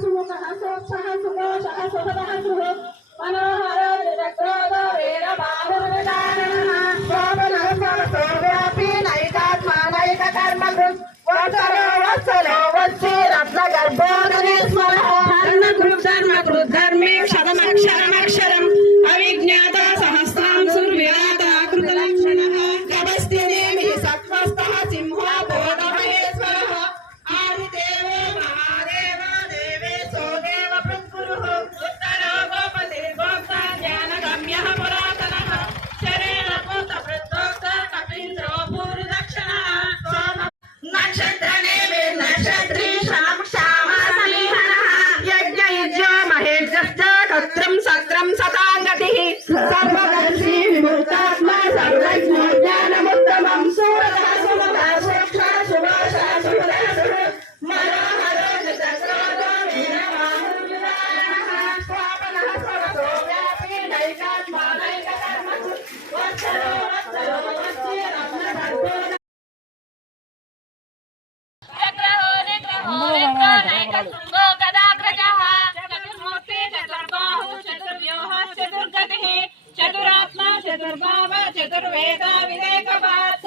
सहसु सहस्र सहसुगो सहसु सहसुः मनोहर जगद्रोदो वीरबाहुर्विदारणः सोमनः सर्वापि नैकात्मा नैककर्मकृत् वत्सलो वत्सलो वत्सी रत्नगर्भो धनेश्वरः धर्मकृत् धर्मकृत् धर्मे क्षमक्षरम चालू चतुरात्मा चतुर्भाव चतुर्वेद विवेकवाद।